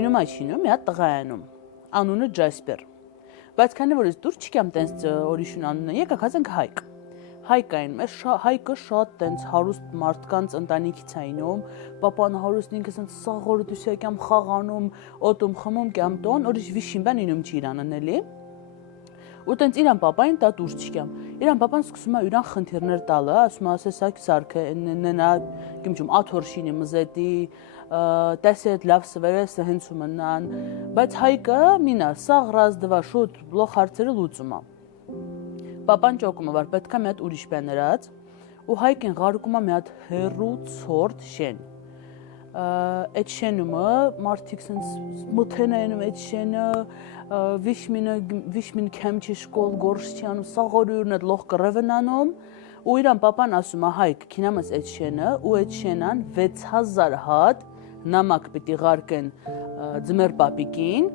ինում այչինում մի հատ տղա անում անունը Ջասպեր բայց քանի որ ես դուր չգամ տենց օրիշուն անունը եկա կացանք Հայկ այն մեզ Հայկը շատ տենց հարուստ մարդկանց ընտանիքից է ինում պապան հարուստ ինքս տենց սաղորը դուսյակամ խաղանում օտում խմում կամ տոն օրիշ վիշինբան ինում չի իրանն էլի ու տենց իրան պապային տա դուր չգամ իրան պապան սկսում է իրան խնդիրներ տալը ասում է ասեսակ սարքը նենա կիմջում աթորշինի մզետի տեսետ լավ սվերեսը հենց ու մնան բայց Հայկը մինա սաղ ռազդվա շուտ լոխ հարցերը լուծում է Պապան ճոկում է, որ պետք է մի հատ ուրիշ բաներած ու Հայկին ղարուկում է մի հատ հերու ցորտ շեն այդ շենումը մարդիկ sense մթեն են այդ շենը վիշմին քեմչի շկոլ գորշչանում սաղորյուրն այդ լոխ կռևնանում ու իրան պապան ասում է Հայկ քինամս այդ շենը ու այդ շենան 6000 հատ նամակ պիտի ղարկեն ձմեր պապիկին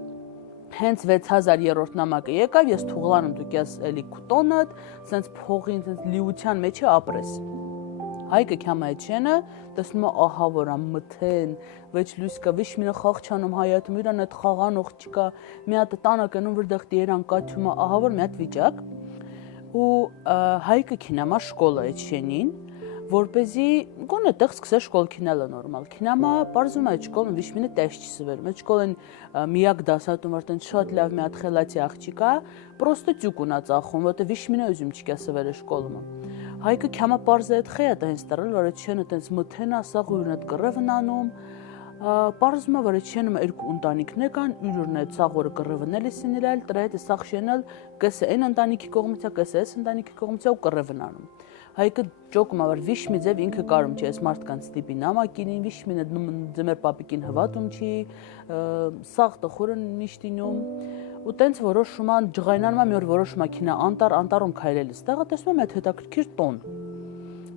Հենց 6000-րդ նամակը եկավ, ես թուղլանում դուք ես էլի կուտոնդ, սենց փողին, սենց լիության մեջ է ապրես։ Հայկը քյամ այդ շենը, տեսնում է ահա որ մթեն, վեճ լույս կա, վիշ մինը խաղչանում հայատում, իրան այդ խաղանող չկա, մի հատ տանը կնում որ դեղտի երան կաթյում է, ահա որ մի հատ վիճակ։ Ու Հայկը քինամա շկոլը այդ շենին, որպեսզի գոնե տեղ սկսե շկոլ քինելը նորմալ քինամա բարձում այդ շկոլը վիշմինը տես չի սվերում այդ շկոլեն միակ դասատում արդեն շատ լավ մի հատ խելացի աղջիկա պրոստը ծյուկ ունա ծախում որտե վիշմինը ուզում չկա սվերը շկոլումը Հայկը քյամա բարձը այդ խեյա տենց տրել որ այդ շենը տենց մթենա սաղ ուրն այդ կռևն անում բարձում որ այդ շենը երկու ընտանիքներ կան ուրն այդ սաղորը կռևնել է սինել դրա հետ սաղ շենել կսե այն ընտանիքի կողմից է կսե այս ընտանիքի կողմից է ու կռևն անում Հայկը ճոկում է որ վիշմի ձև ինքը կարում չի այս մարդկանց տիպի նամակին վիշմինը ձմեր պապիկին հվատում չի սաղ տխուրը նիշտինում ու տենց որոշում են ջղայնանում է մի օր որոշում է քինա անտարում քայլելիս տեղը տեսնում է հետաքրքիր տոն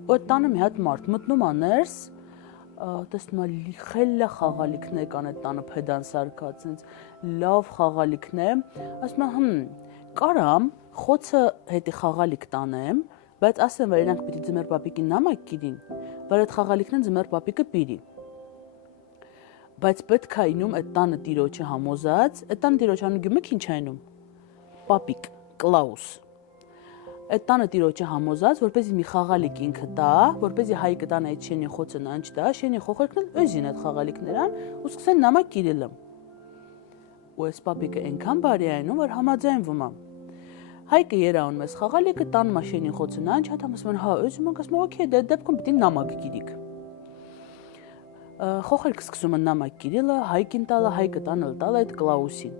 ու այդ տանը մի հատ մարդ մտնում է ներս տեսնում է խելա խաղալիքներ կան այդ տանը փեդան սարկած sense լավ խաղալիքներ ասում է կարամ խոցը հետի խաղալիք տանեմ բայց ասեմ որ իրանք պիտի ձմեր պապիկին նամակ գիրին որ այդ խաղալիքն ձմեր պապիկը պիրի բայց պետք է ինում այդ տանը տիրոջը համոզած այդ տանը տիրոջ անուգումը ինչ այնում պապիկ Կլաուս այդ տանը տիրոջը համոզած որպեսզի մի խաղալիք ինքը տա որպեսզի Հայկը տանը այդ շենի խոցը նանջ տա շենի խոխերքն özին այդ խաղալիքներան ու սկսեն նամակ գիրելը ու այս պապիկը այնքան բարի այնում որ համաձայնվում է Հայկը երաուն մեզ խաղալիքը տան մաշենին խոցը նանջ հատամ ասում են հա özում ենք ասում օքեյ դե դեպքում պիտի նամակ գիրիք խոխերք սկսում են նամակ գիրելը Հայկին տալը Հայկը տանել տալ այդ Կլաուսին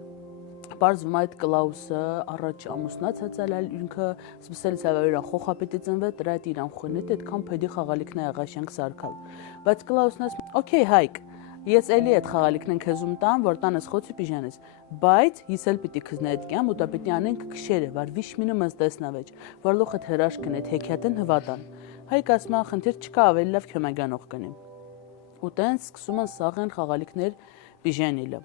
Պարզվում այդ Կլաուսը առաջ ամուսնացած է ինքը սկսելիս է իրան խոխապետի ծնվել դրա հետ իրան խունետ այդքան փեդի խաղալիքն է աղաշենք սարքալ բայց Կլաուսն ասում օքեյ Հայկ Ես էլի այդ խաղալիքն ենք հեզում տամ, որ տանես խոցի պիժանես, բայց ես էլ պիտի քզնա այդ կյամ ու դա պիտի անենք քշերը, որ վիշմինը մեզ տեսնավեջ, որ լոխ այդ հրաշքն այդ հեքիաթեն հվատան։ Հայկ ասում է խնդիր չկա ավելի լավ քյոմագանող կնեմ։ Ու տենց սկսում են սաղեն խաղալիքներ պիժանելը։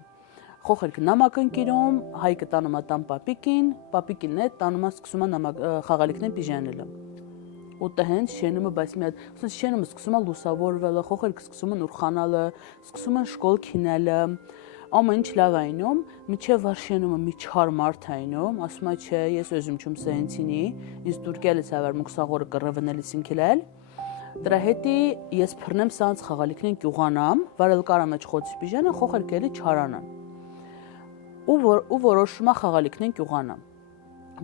Խոխերքը նամակ ընկիրում, Հայկը տանում է տան պապիկին է տանում է սկսում է խաղալիքներ պիժանելը։ ու տհենց շենումը բայց մի հատ ասես շենումը սկսում է լուսավորվելը խոխերքը սկսում են ուրխանալը սկսում են շկոլ քինելը ամեն ինչ լավ այնում միջև վար շենումը մի չար մարդ այնում ասում է չէ ես özüm չում սենցինի ինձ դուրկելս ավար մուքսաղորը կռևնելիս ինքելել դրա հետի ես փռնեմ սանց խաղալիքնեն կյուղանամ վարել կարամ մեջ խոցի պիժանը խոխերքելի չարանան ու որոշում է խաղալիքնեն կյուղանամ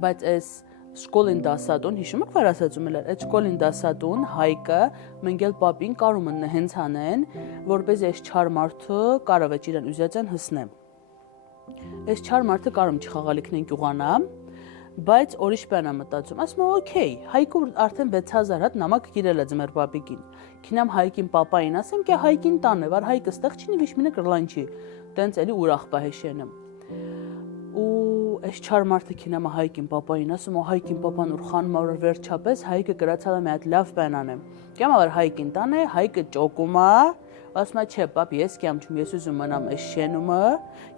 բայց այս Շկոլին դասատուն, հիշում եք որ ասացում էլ այդ շկոլին դասատուն Հայկը մենգել պապին կարում են հենց անեն, որպես այս չար մարդը կարող է իրան ուզածան հսնեմ։ Այս չար մարդը կարում չի խաղալիքնեն կյուղանամ, բայց ուրիշ բան է մտածում, ասում է օքեյ, Հայկը արդեն 6000 հատ նամակ գիրել է ձմեր պապիկին։ Քինամ Հայկին պապային ասեմ, կե Հայկին տանը, որ Հայկը ստեղ չի վիշմինը կռլանչի, տենց էլի ուրախ պահեշենը։ Այս չար մարդը քինամա Հայկին պապային ասում ու Հայկին պապան ուրխանում որ վերջապես Հայկը գրացալ է մի հատ լավ բան անեմ։ Կյամա որ Հայկին տանը Հայկը ճոկում է, ասում է չէ պապ ես կյամ չում ես ուզում մնամ այս շենումը,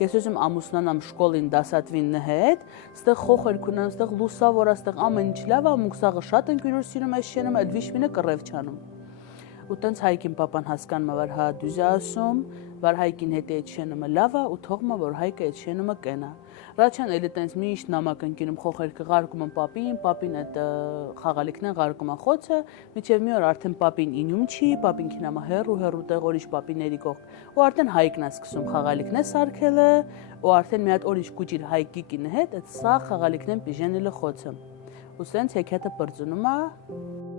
ես ուզում ամուսնանամ շկոլին դասատվին հետ, ստեղ խոխերք ունեմ, ստեղ լուսավոր է, ստեղ ամեն ինչ լավ է, մուքսաղը շատ են գյուրուր սիրում այս շենումը, այդ վիշմինը կռև չանում։ Ու տենց Հայկին պապան հասկանում է որ հա դուզ է ասում, որ հայկին հետ է այդ շենումը լավա ու թողմա որ հայկը այդ շենումը կենա։ Ռաչան էլի տենց միշտ նամակ ընկինում խոխերքը ղարկում են պապին այդ խաղալիքն են ղարկում են խոցը, միջև մի օր արդեն պապին ինյում չի, պապին քինամա հեռու տեղ օրիշ պապիների կողք ու արդեն հայկն է սկսում խաղալիքն է սարքելը ու արդեն մի հատ օրիշ կուճիր հայկի կինը հետ այդ սա խաղալիքն են պիժենելը խոցը։ Ու սենց հեքիաթը բրծնում է